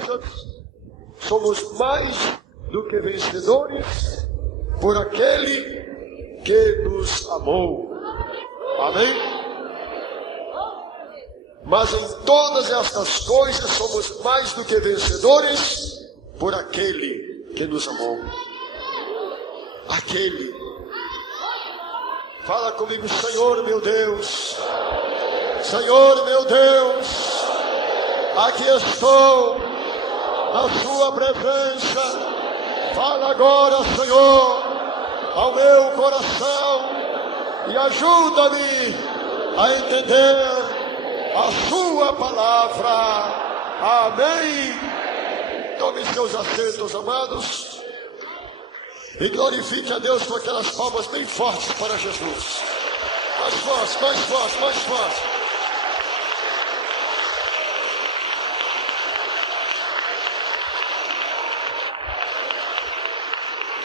coisas, somos mais do que vencedores por aquele que nos amou. Amém? Mas em todas estas coisas somos mais do que vencedores por aquele que nos amou. Aquele. Fala comigo, Senhor meu Deus. Senhor meu Deus, aqui estou na sua presença. Fala agora, Senhor, ao meu coração e ajuda-me a entender a sua palavra. Amém. Tome seus assentos, amados, e glorifique a Deus com aquelas palmas bem fortes para Jesus. Mais forte, mais forte, mais forte.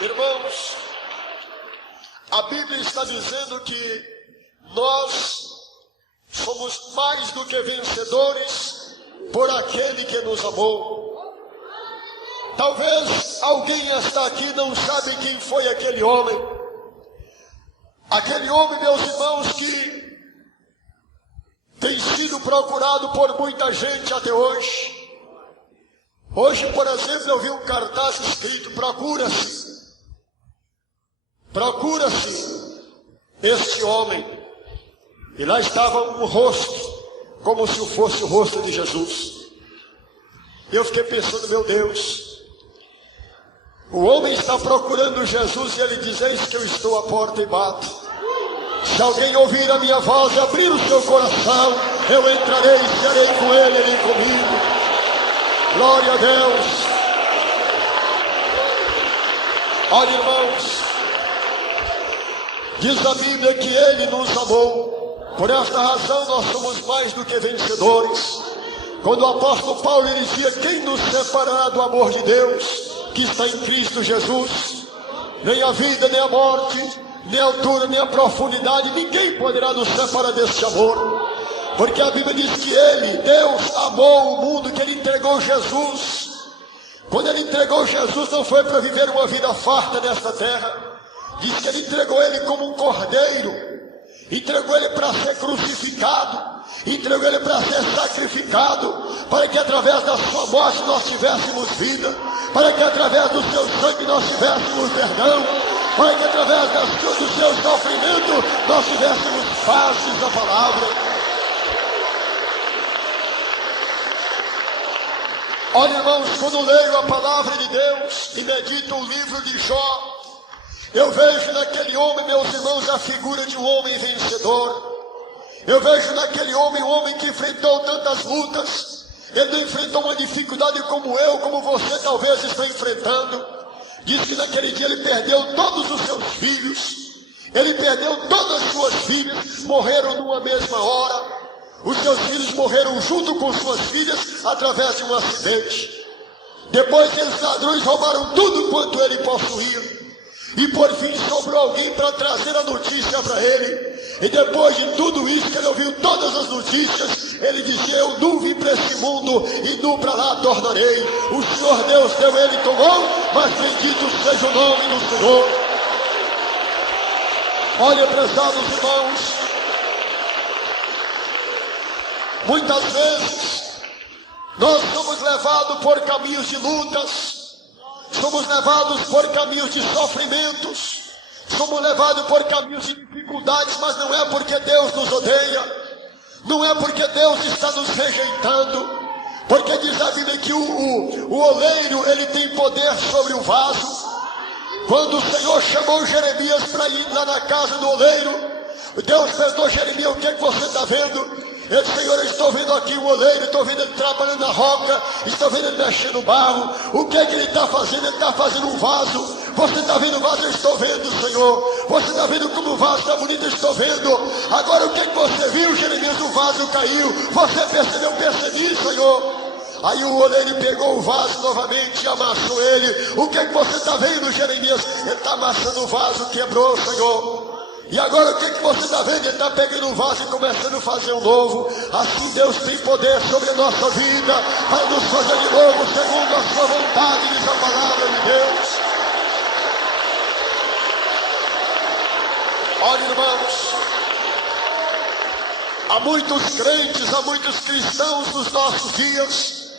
Irmãos, a Bíblia está dizendo que nós somos mais do que vencedores por aquele que nos amou. Talvez alguém está aqui e não sabe quem foi aquele homem. Aquele homem, meus irmãos, que tem sido procurado por muita gente até hoje. Hoje, por exemplo, eu vi um cartaz escrito: procura-se este homem. E lá estava um rosto, como se fosse o rosto de Jesus. E eu fiquei pensando, meu Deus, o homem está procurando Jesus e ele diz: eis que eu estou à porta e bato. Se alguém ouvir a minha voz e abrir o seu coração, eu entrarei e serei com ele comigo. Glória a Deus. Olha, irmãos, diz a Bíblia que ele nos amou. Por esta razão nós somos mais do que vencedores. Quando o apóstolo Paulo ele dizia: quem nos separará do amor de Deus que está em Cristo Jesus? Nem a vida, nem a morte, nem a altura, nem a profundidade, ninguém poderá nos separar deste amor. Porque a Bíblia diz que ele, Deus, amou o mundo, que ele entregou Jesus. Quando ele entregou Jesus, não foi para viver uma vida farta nesta terra. Diz que ele entregou ele como um cordeiro, entregou ele para ser crucificado, entregou ele para ser sacrificado, para que através da sua morte nós tivéssemos vida, para que através do seu sangue nós tivéssemos perdão, para que através do seu sofrimento nós tivéssemos paz, diz a palavra. Olha, irmãos, quando leio a palavra de Deus e medito o livro de Jó, eu vejo naquele homem, meus irmãos, a figura de um homem vencedor. Eu vejo naquele homem um homem que enfrentou tantas lutas. Ele não enfrentou uma dificuldade como eu, como você talvez está enfrentando. Diz que naquele dia ele perdeu todos os seus filhos. Ele perdeu todas as suas filhas, morreram numa mesma hora. Os seus filhos morreram junto com suas filhas através de um acidente. Depois aqueles ladrões roubaram tudo quanto ele possuía. E por fim sobrou alguém para trazer a notícia para ele. E depois de tudo isso, que ele ouviu todas as notícias, ele disse: eu nu vim para esse mundo e nu para lá tornarei. O Senhor Deus deu, ele tomou, mas bendito seja o nome do Senhor. Olha, prezados irmãos, muitas vezes nós somos levados por caminhos de lutas, somos levados por caminhos de sofrimentos, somos levados por caminhos de dificuldades, mas não é porque Deus nos odeia, não é porque Deus está nos rejeitando, porque diz a Bíblia que o oleiro ele tem poder sobre o vaso. Quando o Senhor chamou Jeremias para ir lá na casa do oleiro, Deus perguntou: Jeremias, o que é que você está vendo? Eu disse: Senhor, eu estou vendo aqui o oleiro, estou vendo ele trabalhando na roca, estou vendo ele mexendo no barro. O que é que ele está fazendo? Ele está fazendo um vaso. Você está vendo o vaso? Eu estou vendo, Senhor. Você está vendo como o vaso está bonito? Eu estou vendo. Agora o que é que você viu, Jeremias? O vaso caiu. Você percebeu? Percebi, Senhor. Aí o oleiro pegou o vaso novamente e amassou ele. O que é que você está vendo, Jeremias? Ele está amassando o vaso, quebrou, Senhor. E agora o que você está vendo? Ele está pegando um vaso e começando a fazer um novo. Assim Deus tem poder sobre a nossa vida para nos fazer de novo segundo a sua vontade, diz a palavra de Deus. Olha, irmãos, há muitos crentes, há muitos cristãos nos nossos dias,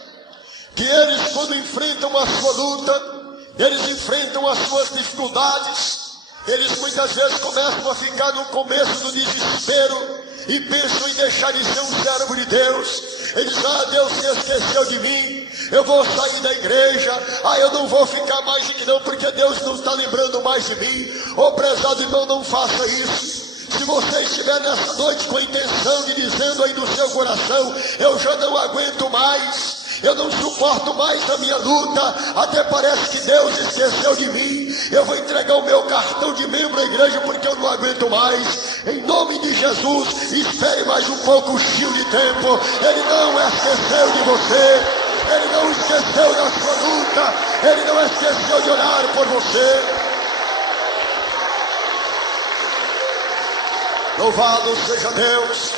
que eles, quando enfrentam a sua luta, eles enfrentam as suas dificuldades, eles muitas vezes começam a ficar no começo do desespero e pensam em deixar de ser um servo de Deus. Eles dizem: Deus se esqueceu de mim, eu vou sair da igreja, eu não vou ficar mais aqui não, porque Deus não está lembrando mais de mim. Ô prezado irmão, não faça isso. Se você estiver nessa noite com a intenção de dizendo aí no seu coração: eu já não aguento mais, eu não suporto mais a minha luta, até parece que Deus esqueceu de mim, eu vou entregar o meu cartão de membro à igreja porque eu não aguento mais. Em nome de Jesus, espere mais um pouco o fio de tempo. Ele não esqueceu de você, Ele não esqueceu da sua luta, Ele não esqueceu de orar por você. Louvado seja Deus.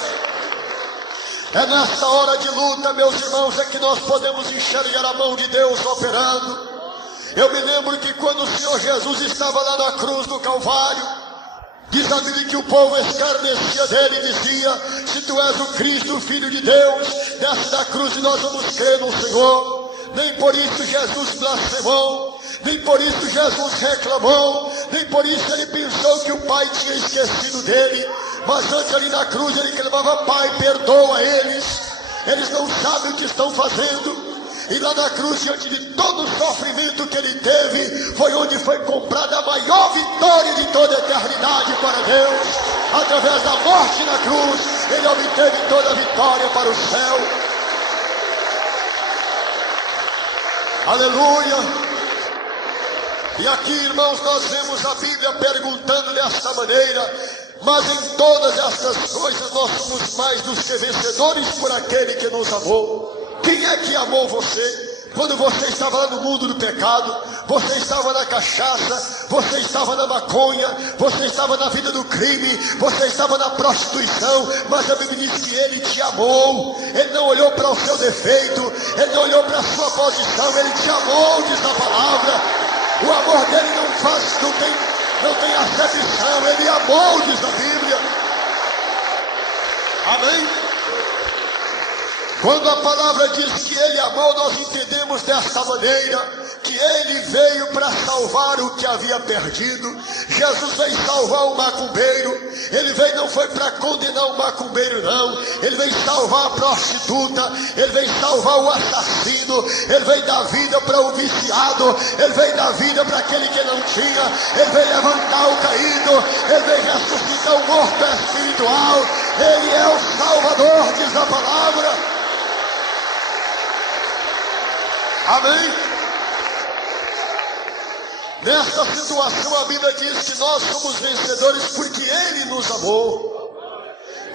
É nesta hora de luta, meus irmãos, é que nós podemos enxergar a mão de Deus operando. Eu me lembro que quando o Senhor Jesus estava lá na cruz do Calvário, diz a Bíblia que o povo escarnecia dele e dizia: se tu és o Cristo, o Filho de Deus, desce da cruz e nós vamos crer no Senhor. Nem por isso Jesus blasfemou, nem por isso Jesus reclamou, nem por isso ele pensou que o Pai tinha esquecido dele. Mas antes ali na cruz ele clamava: Pai, perdoa eles, eles não sabem o que estão fazendo. E lá na cruz, diante de todo o sofrimento que ele teve, foi onde foi comprada a maior vitória de toda a eternidade para Deus. Através da morte na cruz, ele obteve toda a vitória para o céu. Aleluia! E aqui, irmãos, nós vemos a Bíblia perguntando desta maneira: mas em todas estas coisas nós somos mais dos que vencedores por aquele que nos amou. Quem é que amou você? Quando você estava lá no mundo do pecado, você estava na cachaça, você estava na maconha, você estava na vida do crime, você estava na prostituição, mas a Bíblia diz que Ele te amou. Ele não olhou para o seu defeito, Ele não olhou para a sua posição, Ele te amou, diz a palavra. O amor dele não tem acepção, Ele amou, diz a Bíblia. Amém? Quando a palavra diz que Ele amou, nós entendemos desta maneira, que Ele veio para salvar o que havia perdido. Jesus veio salvar o macumbeiro. Ele veio, não foi para condenar o macumbeiro não, Ele veio salvar a prostituta, Ele veio salvar o assassino, Ele veio dar vida para o viciado, Ele veio dar vida para aquele que não tinha, Ele veio levantar o caído, Ele veio ressuscitar o morto espiritual. Ele é o Salvador, diz a palavra. Amém? Nesta situação a Bíblia diz que nós somos vencedores porque Ele nos amou.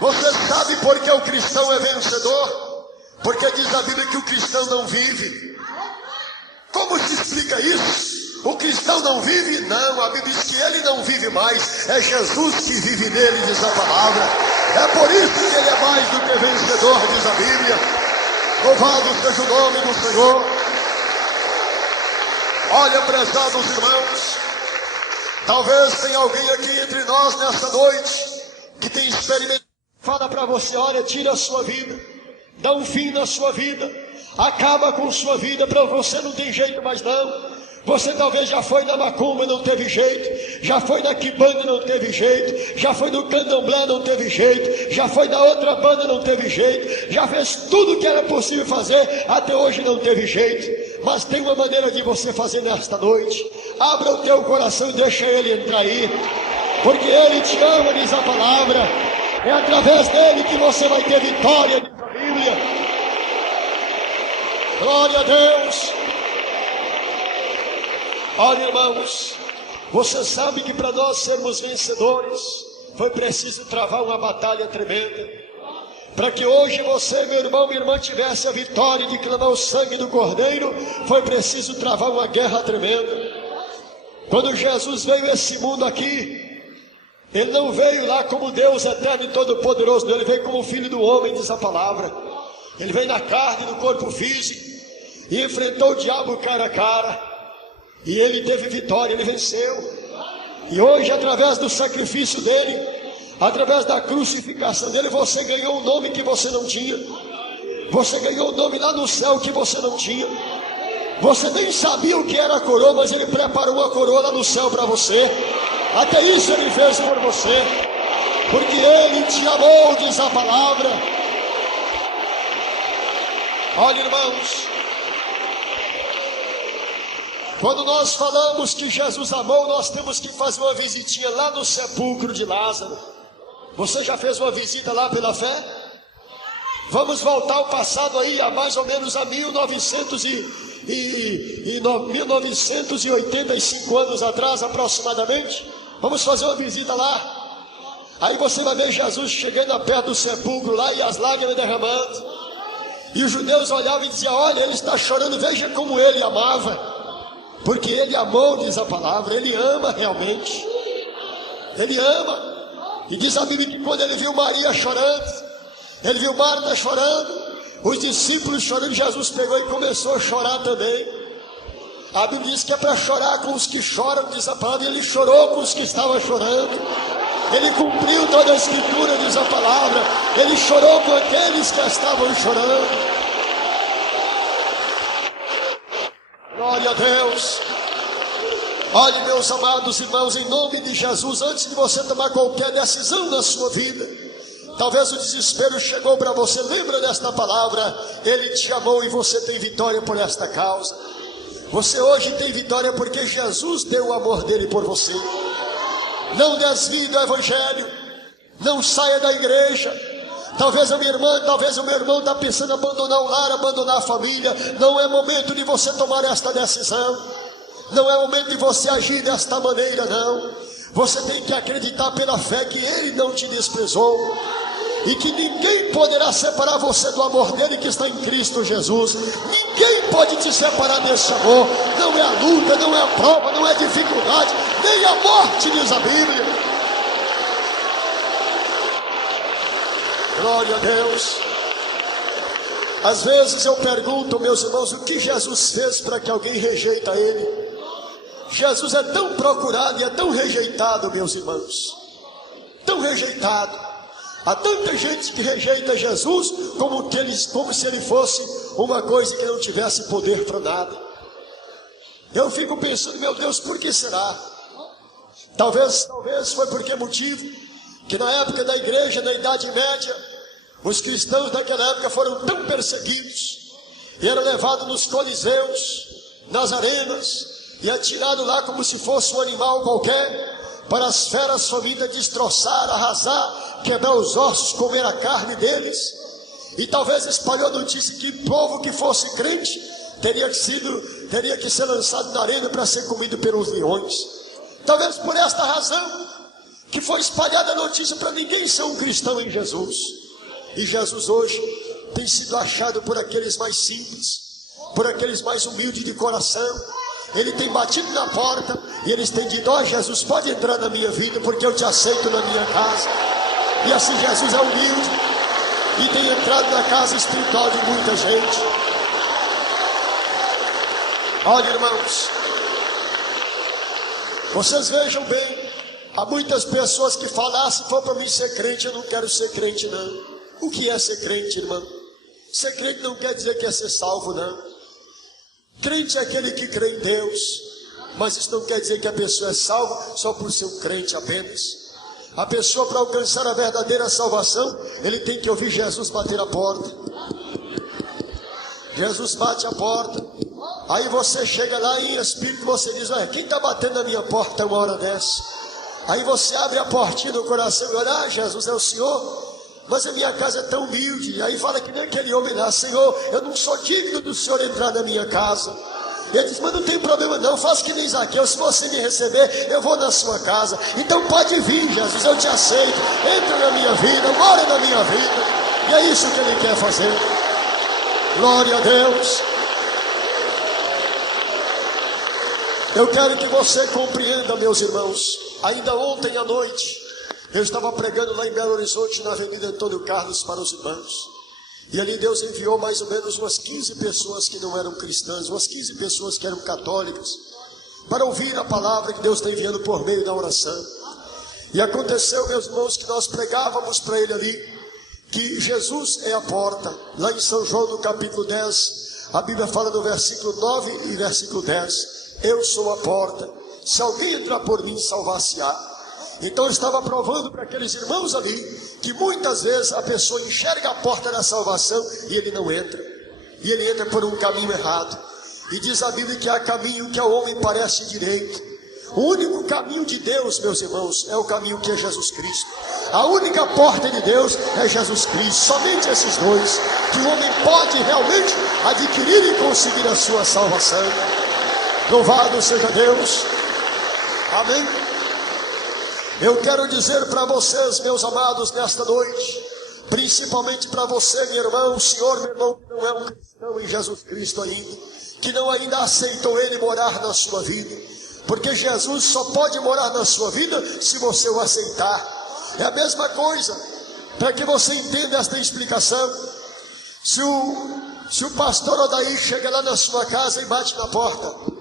Você sabe por que o cristão é vencedor? Porque diz a Bíblia que o cristão não vive. Como se explica isso? O cristão não vive? Não, a Bíblia diz que ele não vive mais, é Jesus que vive nele, diz a palavra. É por isso que ele é mais do que vencedor, diz a Bíblia. Louvado seja o nome do Senhor. Olha, prezados irmãos, talvez tenha alguém aqui entre nós nessa noite que tem experimentado. Fala para você: olha, tira a sua vida, dá um fim na sua vida, acaba com sua vida, para você não tem jeito mais não. Você talvez já foi na macumba e não teve jeito, já foi na quibanda e não teve jeito, já foi no candomblé não teve jeito, já foi na outra banda não teve jeito, já fez tudo que era possível fazer, até hoje não teve jeito. Mas tem uma maneira de você fazer nesta noite. Abra o teu coração e deixa Ele entrar aí, porque Ele te ama, diz a palavra. É através dele que você vai ter vitória, diz a Bíblia. Glória a Deus. Olha, irmãos, você sabe que para nós sermos vencedores foi preciso travar uma batalha tremenda. Para que hoje você, meu irmão, minha irmã, tivesse a vitória de clamar o sangue do Cordeiro, foi preciso travar uma guerra tremenda. Quando Jesus veio a esse mundo aqui, Ele não veio lá como Deus eterno e todo-poderoso, ele veio como filho do homem, diz a palavra. Ele veio na carne, no corpo físico, e enfrentou o diabo cara a cara. E ele teve vitória, ele venceu. E hoje, através do sacrifício dele, através da crucificação dele, você ganhou um nome que você não tinha. Você ganhou um nome lá no céu que você não tinha. Você nem sabia o que era a coroa, mas ele preparou uma coroa lá no céu para você. Até isso ele fez por você, porque ele te amou, diz a palavra. Olha, irmãos, quando nós falamos que Jesus amou, nós temos que fazer uma visitinha lá no sepulcro de Lázaro. Você já fez uma visita lá pela fé? Vamos voltar ao passado aí, a mais ou menos a 1985 anos atrás, aproximadamente. Vamos fazer uma visita lá. Aí você vai ver Jesus chegando perto do sepulcro lá e as lágrimas derramando. E os judeus olhavam e diziam: olha, ele está chorando, veja como ele amava. Porque ele amou, diz a palavra, ele ama realmente. Ele ama. E diz a Bíblia que quando ele viu Maria chorando, ele viu Marta chorando, os discípulos chorando, Jesus pegou e começou a chorar também. A Bíblia diz que é para chorar com os que choram, diz a palavra, e ele chorou com os que estavam chorando. Ele cumpriu toda a escritura, diz a palavra. Ele chorou com aqueles que estavam chorando. Glória a Deus. Olhe, meus amados irmãos, em nome de Jesus, antes de você tomar qualquer decisão na sua vida, talvez o desespero chegou para você, lembra desta palavra: ele te amou e você tem vitória por esta causa. Você hoje tem vitória porque Jesus deu o amor dele por você. Não desvie do evangelho, não saia da igreja. Talvez a minha irmã, talvez o meu irmão está pensando em abandonar o lar, abandonar a família. Não é momento de você tomar esta decisão. Não é momento de você agir desta maneira, não. Você tem que acreditar pela fé que ele não te desprezou e que ninguém poderá separar você do amor dele que está em Cristo Jesus. Ninguém pode te separar desse amor. Não é a luta, não é a prova, não é a dificuldade, nem a morte, diz a Bíblia. Glória a Deus. Às vezes eu pergunto, meus irmãos, o que Jesus fez para que alguém rejeita ele? Jesus é tão procurado e é tão rejeitado, meus irmãos, tão rejeitado. Há tanta gente que rejeita Jesus como se ele fosse uma coisa que não tivesse poder para nada. Eu fico pensando, meu Deus, por que será? Talvez foi por que motivo que na época da igreja, na Idade Média, os cristãos daquela época foram tão perseguidos e eram levados nos coliseus, nas arenas, e atirado lá como se fosse um animal qualquer, para as feras famintas destroçar, arrasar, quebrar os ossos, comer a carne deles. E talvez espalhou notícia que o povo que fosse crente teria que ser lançado na arena para ser comido pelos leões. Talvez por esta razão que foi espalhada a notícia para ninguém ser um cristão em Jesus. E Jesus hoje tem sido achado por aqueles mais simples, por aqueles mais humildes de coração. Ele tem batido na porta e eles têm dito: ó, Jesus, pode entrar na minha vida, porque eu te aceito na minha casa. E assim Jesus é humilde e tem entrado na casa espiritual de muita gente. Olha, irmãos, vocês vejam bem, há muitas pessoas que falam: se for para mim ser crente, eu não quero ser crente não. O que é ser crente, irmão? Ser crente não quer dizer que é ser salvo, não. Crente é aquele que crê em Deus, mas isso não quer dizer que a pessoa é salva só por ser um crente apenas. A pessoa, para alcançar a verdadeira salvação, ele tem que ouvir Jesus bater a porta. Jesus bate a porta, aí você chega lá em espírito, você diz: olha, quem está batendo na minha porta uma hora dessa? Aí você abre a portinha do coração e olha: ah, Jesus, é o Senhor? Mas a minha casa é tão humilde. E aí fala que nem aquele homem lá: Senhor, eu não sou digno do Senhor entrar na minha casa. E ele diz: mas não tem problema não, faça que nem Zaqueu, se você me receber, eu vou na sua casa. Então pode vir, Jesus, eu te aceito, entra na minha vida, mora na minha vida. E é isso que ele quer fazer. Glória a Deus. Eu quero que você compreenda, meus irmãos. Ainda ontem à noite Eu estava pregando lá em Belo Horizonte, na Avenida Antônio Carlos, para os irmãos. E ali Deus enviou mais ou menos umas 15 pessoas que não eram cristãs, umas 15 pessoas que eram católicas, para ouvir a palavra que Deus está enviando por meio da oração. E aconteceu, meus irmãos, que nós pregávamos para ele ali, que Jesus é a porta. Lá em São João, no capítulo 10, a Bíblia fala no versículo 9 e versículo 10, eu sou a porta, se alguém entrar por mim, salvar-se-á. Então eu estava provando para aqueles irmãos ali, que muitas vezes a pessoa enxerga a porta da salvação e ele não entra. E ele entra por um caminho errado. E diz a Bíblia que há caminho que ao homem parece direito. O único caminho de Deus, meus irmãos, é o caminho que é Jesus Cristo. A única porta de Deus é Jesus Cristo. Somente esses dois que o homem pode realmente adquirir e conseguir a sua salvação. Louvado seja Deus. Amém. Eu quero dizer para vocês, meus amados, nesta noite, principalmente para você, meu irmão, o senhor, meu irmão, que não é um cristão em Jesus Cristo ainda, que não ainda aceitou Ele morar na sua vida, porque Jesus só pode morar na sua vida se você o aceitar. É a mesma coisa, para que você entenda esta explicação. Se o pastor Odair chega lá na sua casa e bate na porta,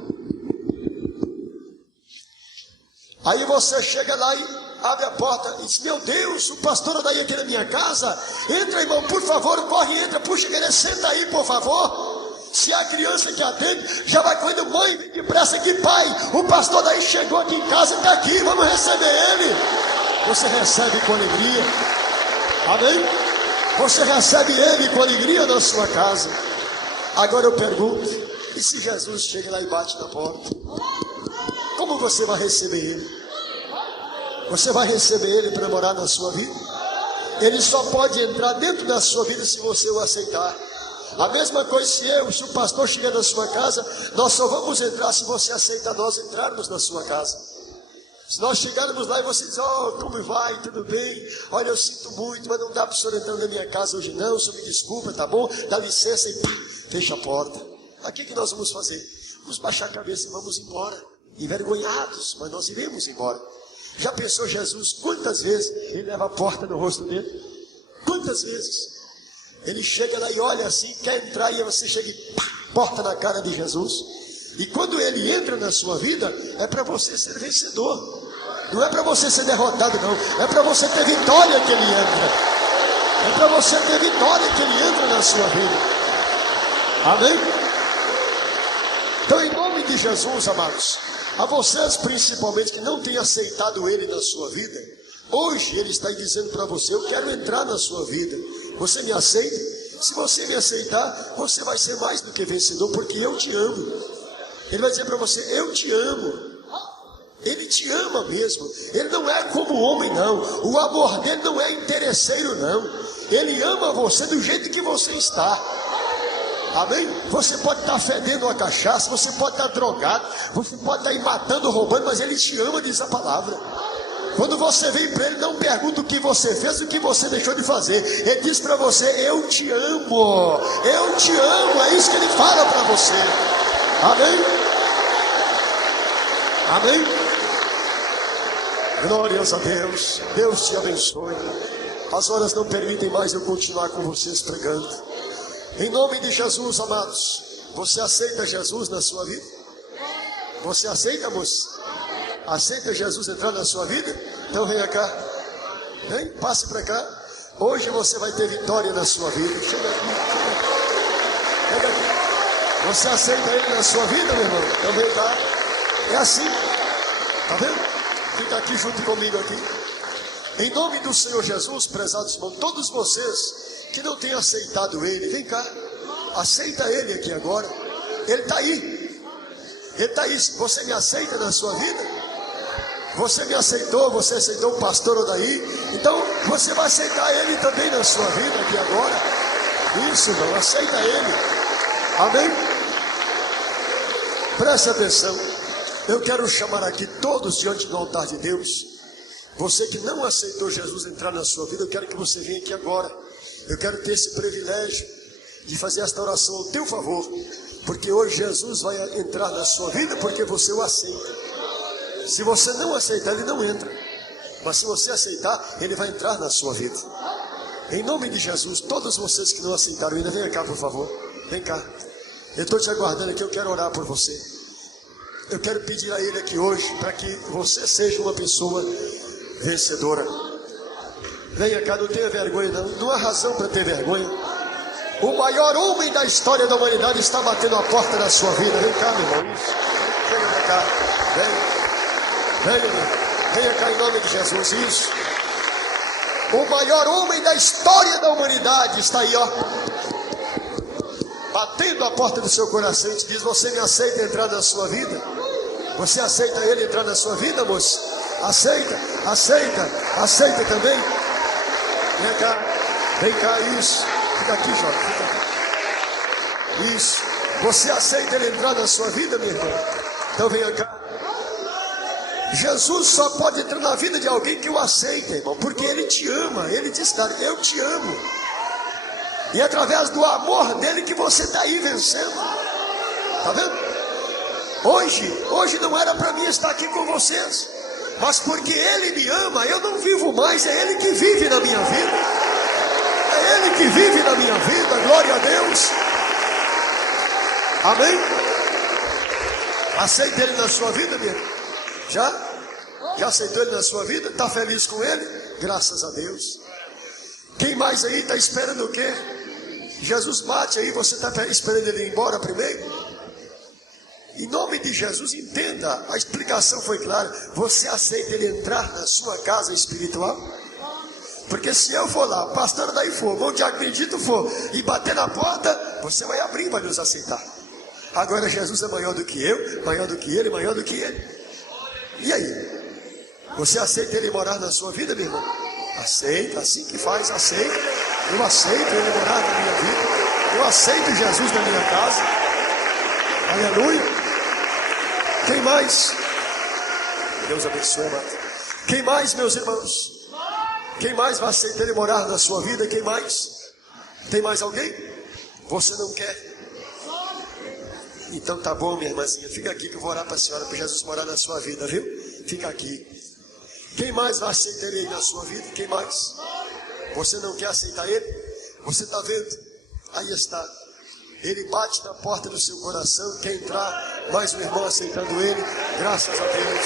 aí você chega lá e abre a porta e diz, meu Deus, o pastor Odair aqui na minha casa, entra, irmão, por favor, corre, entra, puxa, ele senta aí, por favor. Se a criança que atende, já vai correndo, mãe, vem depressa aqui, pai, o pastor Odair chegou aqui em casa, está aqui, vamos receber ele. Você recebe com alegria, amém? Você recebe ele com alegria na sua casa. Agora eu pergunto, e se Jesus chega lá e bate na porta? Como você vai receber ele? Você vai receber ele para morar na sua vida? Ele só pode entrar dentro da sua vida se você o aceitar. A mesma coisa se o pastor chegar na sua casa, nós só vamos entrar se você aceitar nós entrarmos na sua casa. Se nós chegarmos lá e você diz, como vai, tudo bem? Olha, eu sinto muito, mas não dá para o senhor entrar na minha casa hoje não, o senhor me desculpa, tá bom? Dá licença e fecha a porta. O que nós vamos fazer? Vamos baixar a cabeça e vamos embora. Envergonhados, mas nós iremos embora. Já pensou Jesus quantas vezes ele leva a porta no rosto dele? Quantas vezes? Ele chega lá e olha assim, quer entrar e você chega e porta na cara de Jesus. E quando ele entra na sua vida, é para você ser vencedor. Não é para você ser derrotado não, é para você ter vitória que ele entra. É para você ter vitória que ele entra na sua vida. Amém? Então em nome de Jesus, amados, a vocês principalmente que não têm aceitado ele na sua vida, hoje ele está dizendo para você, eu quero entrar na sua vida. Você me aceita? Se você me aceitar, você vai ser mais do que vencedor, porque eu te amo. Ele vai dizer para você, eu te amo. Ele te ama mesmo. Ele não é como o homem não. O amor dele não é interesseiro não. Ele ama você do jeito que você está. Amém? Você pode estar fedendo uma cachaça, você pode estar drogado, você pode estar aí matando, roubando, mas ele te ama, diz a palavra. Quando você vem para ele, não pergunta o que você fez, o que você deixou de fazer. Ele diz para você, eu te amo. Eu te amo, é isso que ele fala para você. Amém? Amém? Glórias a Deus. Deus te abençoe. As horas não permitem mais eu continuar com vocês pregando. Em nome de Jesus, amados, você aceita Jesus na sua vida? Você aceita, moça? Aceita Jesus entrar na sua vida? Então venha cá. Vem, passe para cá. Hoje você vai ter vitória na sua vida. Chega aqui. Chega aqui. Você aceita ele na sua vida, meu irmão? Então vem cá. É assim. Tá vendo? Fica aqui junto comigo aqui. Em nome do Senhor Jesus, prezados irmãos, todos vocês que não têm aceitado ele, vem cá. Aceita ele aqui agora. Ele está aí. Ele está aí. Você me aceita na sua vida? Você me aceitou, você aceitou o pastor Odair, então você vai aceitar ele também na sua vida aqui agora. Isso, irmão, aceita ele. Amém? Preste atenção. Eu quero chamar aqui todos diante do altar de Deus. Você que não aceitou Jesus entrar na sua vida, eu quero que você venha aqui agora. Eu quero ter esse privilégio de fazer esta oração ao teu favor, porque hoje Jesus vai entrar na sua vida porque você o aceita. Se você não aceitar, ele não entra. Mas se você aceitar, Ele vai entrar na sua vida. Em nome de Jesus, todos vocês que não aceitaram ainda, venha cá, por favor. Vem cá. Eu estou te aguardando aqui, eu quero orar por você. Eu quero pedir a Ele aqui hoje, para que você seja uma pessoa vencedora. Venha cá, não tenha vergonha não. Não há razão para ter vergonha. O maior homem da história da humanidade está batendo a porta da sua vida. Vem cá, meu irmão. Isso. Venha cá. Venha cá em nome de Jesus. Isso. O maior homem da história da humanidade está aí, ó, batendo a porta do seu coração e te diz: você me aceita entrar na sua vida? Você aceita Ele entrar na sua vida, moço? Aceita também? Vem cá, isso. Fica aqui, jovem, fica aqui. Isso. Você aceita Ele entrar na sua vida, meu irmão? Então venha cá. Jesus só pode entrar na vida de alguém que o aceita, irmão, porque Ele te ama. Ele diz: eu te amo. E é através do amor dele que você está aí vencendo. Está vendo? Hoje não era para mim estar aqui com vocês, mas porque Ele me ama, eu não vivo mais, é Ele que vive na minha vida. É Ele que vive na minha vida, glória a Deus. Amém? Aceita Ele na sua vida, meu? Já aceitou Ele na sua vida? Está feliz com Ele? Graças a Deus. Quem mais aí está esperando o quê? Jesus bate aí, você está esperando Ele ir embora primeiro? Em nome de Jesus, entenda, a explicação foi clara. Você aceita Ele entrar na sua casa espiritual? Porque se eu for lá, pastor daí for, onde acredito for, e bater na porta, você vai abrir para nos aceitar. Agora Jesus é maior do que eu, maior do que Ele, maior do que Ele. E aí? Você aceita Ele morar na sua vida, meu irmão? Aceita, assim que faz, aceita. Eu aceito Ele morar na minha vida. Eu aceito Jesus na minha casa. Aleluia. Quem mais? Deus abençoe, amado. Quem mais, meus irmãos? Quem mais vai aceitar Ele morar na sua vida? Quem mais? Tem mais alguém? Você não quer? Então tá bom, minha irmãzinha. Fica aqui que eu vou orar para a senhora, para Jesus morar na sua vida, viu? Fica aqui. Quem mais vai aceitar Ele na sua vida? Quem mais? Você não quer aceitar Ele? Você está vendo? Aí está. Ele bate na porta do seu coração. Quer entrar? Mais um irmão aceitando Ele. Graças a Deus.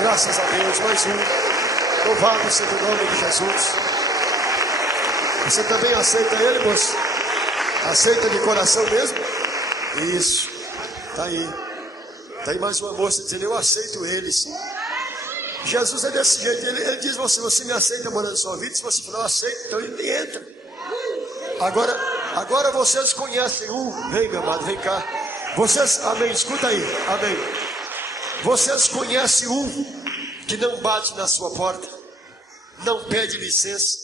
Graças a Deus. Mais um. Louvado seja o nome de Jesus. Você também aceita Ele, moço? Aceita de coração mesmo? Isso. Está aí. Está aí mais uma moça dizendo: eu aceito Ele, sim. Jesus é desse jeito. Ele diz: você me aceita morando na sua vida? Se você falar: eu aceito, então Ele entra. Agora vocês conhecem um. Vem, meu amado, vem cá. Vocês, amém, escuta aí, amém. Vocês conhecem um que não bate na sua porta, não pede licença,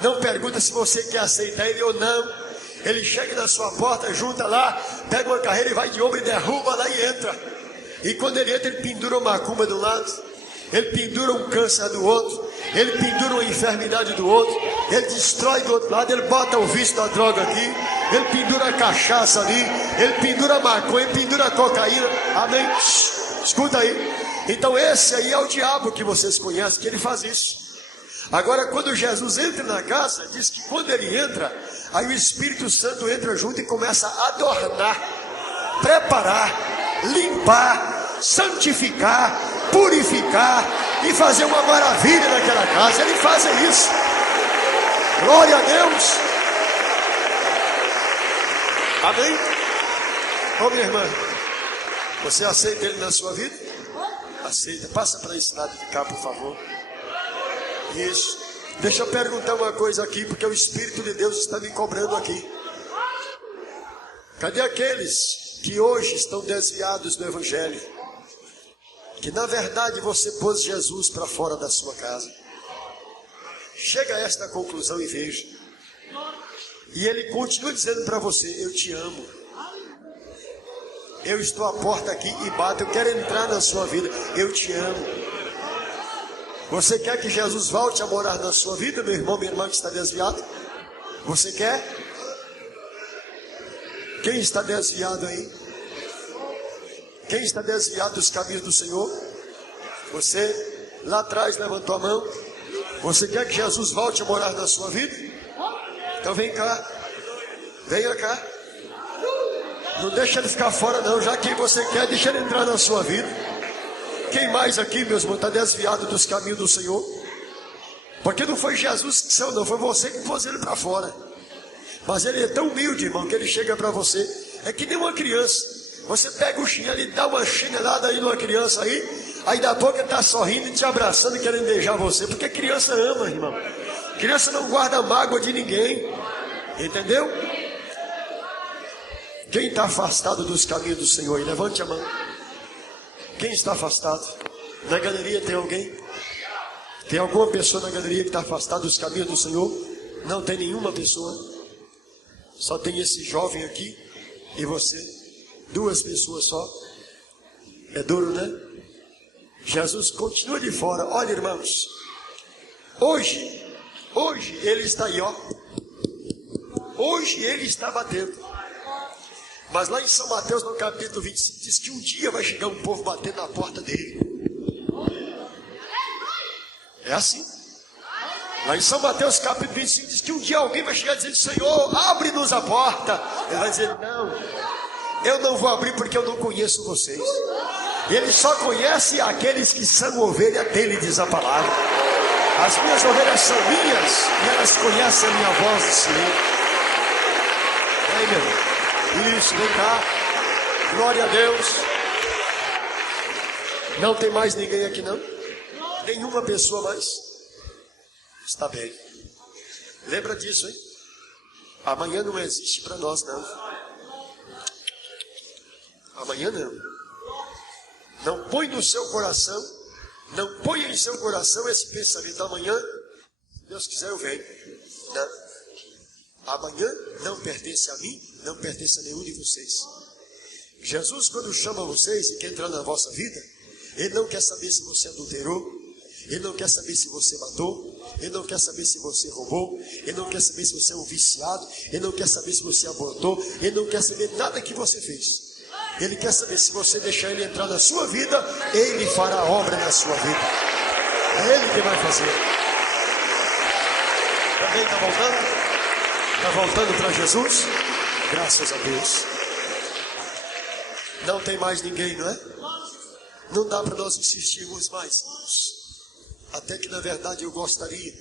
não pergunta se você quer aceitar Ele ou não. Ele chega na sua porta, junta lá, pega uma carreira e vai de ombro e derruba lá e entra. E quando ele entra, ele pendura uma macumba de um lado, ele pendura um câncer do outro, ele pendura uma enfermidade do outro, ele destrói do outro lado, ele bota o vício da droga aqui, ele pendura a cachaça ali, ele pendura a maconha, ele pendura a cocaína. Amém? Escuta aí. Então esse aí é o diabo que vocês conhecem, que ele faz isso. Agora, quando Jesus entra na casa, diz que quando ele entra, aí o Espírito Santo entra junto e começa a adornar, preparar, limpar, santificar, purificar e fazer uma maravilha naquela casa. Ele faz isso. Glória a Deus. Amém? Ô minha irmã, você aceita Ele na sua vida? Aceita. Passa para esse lado de cá, por favor. Isso. Deixa eu perguntar uma coisa aqui, porque o Espírito de Deus está me cobrando aqui. Cadê aqueles que hoje estão desviados do Evangelho? Que na verdade você pôs Jesus para fora da sua casa. Chega a esta conclusão e veja. E Ele continua dizendo para você: eu te amo. Eu estou à porta aqui e bato. Eu quero entrar na sua vida. Eu te amo. Você quer que Jesus volte a morar na sua vida, meu irmão, minha irmã que está desviado? Você quer? Quem está desviado aí? Quem está desviado dos caminhos do Senhor? Você Lá atrás levantou a mão. Você quer que Jesus volte a morar na sua vida? Então vem cá. Venha cá. Não deixa ele ficar fora não. Já que você quer, deixa ele entrar na sua vida. Quem mais aqui, meus irmãos, está desviado dos caminhos do Senhor? Porque não foi Jesus que saiu, não. Foi você que pôs ele para fora. Mas ele é tão humilde, irmão, que ele chega para você. É que nem uma criança. Você pega o chinelo e dá uma chinelada aí numa criança aí da pouco ele está sorrindo e te abraçando, querendo beijar você. Porque criança ama, irmão. Criança não guarda mágoa de ninguém. Entendeu? Quem está afastado dos caminhos do Senhor? Levante a mão. Quem está afastado? Na galeria tem alguém? Tem alguma pessoa na galeria que está afastada dos caminhos do Senhor? Não tem nenhuma pessoa. Só tem esse jovem aqui e você. 2 pessoas só. É duro, né? Jesus continua de fora. Olha, irmãos. Hoje ele está aí, ó. Hoje ele está batendo. Mas lá em São Mateus, no capítulo 25, diz que um dia vai chegar um povo batendo na porta dele. É assim. Lá em São Mateus, capítulo 25, diz que um dia alguém vai chegar dizendo: Senhor, abre-nos a porta. Ele vai dizer: não, eu não vou abrir porque eu não conheço vocês. Ele só conhece aqueles que são ovelha dele, diz a palavra. As minhas ovelhas são minhas e elas conhecem a minha voz, Senhor. Aí, meu irmão. Isso, vem cá. Glória a Deus. Não tem mais ninguém aqui, não? Nenhuma pessoa mais? Está bem. Lembra disso, hein? Amanhã não existe para nós, não. Amanhã não. Não põe no seu coração, não ponha em seu coração esse pensamento: amanhã, se Deus quiser, eu venho. Não. Amanhã não pertence a mim, não pertence a nenhum de vocês. Jesus, quando chama vocês e quer entrar na vossa vida, Ele não quer saber se você adulterou, Ele não quer saber se você matou, Ele não quer saber se você roubou, Ele não quer saber se você é um viciado, Ele não quer saber se você abortou, Ele não quer saber nada que você fez. Ele quer saber se você deixar Ele entrar na sua vida, Ele fará obra na sua vida. É Ele que vai fazer. Também está voltando? Está voltando para Jesus? Graças a Deus. Não tem mais ninguém, não é? Não dá para nós insistirmos mais, irmãos. Até que na verdade eu gostaria.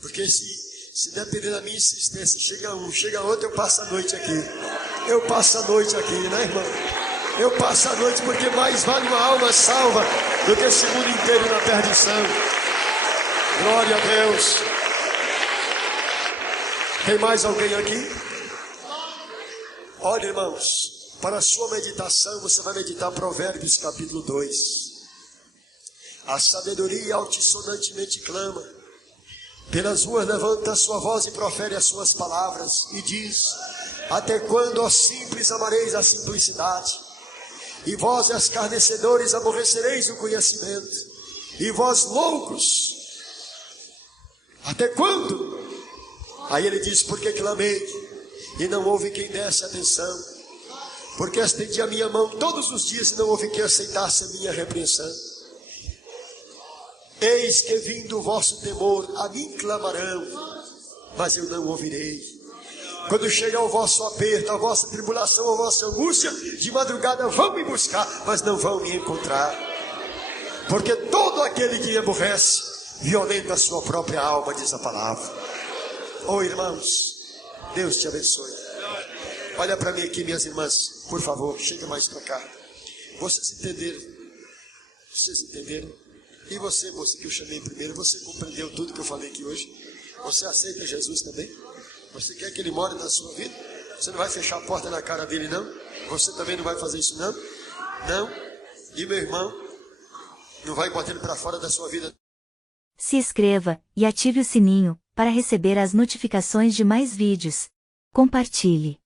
Porque se depender da minha insistência, chega um, chega outro, eu passo a noite aqui. Eu passo a noite aqui, né, irmão? Eu passo a noite porque mais vale uma alma salva do que esse mundo inteiro na perdição. Glória a Deus. Tem mais alguém aqui? Olha, irmãos, para a sua meditação, você vai meditar Provérbios capítulo 2. A sabedoria altissonantemente clama, pelas ruas levanta a sua voz e profere as suas palavras, e diz: até quando, ó simples, amareis a simplicidade? E vós, escarnecedores, aborrecereis o conhecimento? E vós, loucos, até quando? Aí ele diz: porque clamei e não houve quem desse atenção, porque estendi a minha mão todos os dias e não houve quem aceitasse a minha repreensão. Eis que vindo o vosso temor, a mim clamarão, mas eu não ouvirei. Quando chegar o vosso aperto, a vossa tribulação, a vossa angústia, de madrugada vão me buscar, mas não vão me encontrar. Porque todo aquele que me aborrece, violenta a sua própria alma, diz a palavra. Oh, irmãos, Deus te abençoe. Olha para mim aqui, minhas irmãs, por favor, chega mais para cá. Vocês entenderam? Vocês entenderam? E você que eu chamei primeiro, você compreendeu tudo que eu falei aqui hoje? Você aceita Jesus também? Você quer que Ele more na sua vida? Você não vai fechar a porta na cara dele, não? Você também não vai fazer isso, não? Não? E meu irmão, não vai botar ele para fora da sua vida? Se inscreva e ative o sininho para receber as notificações de mais vídeos. Compartilhe.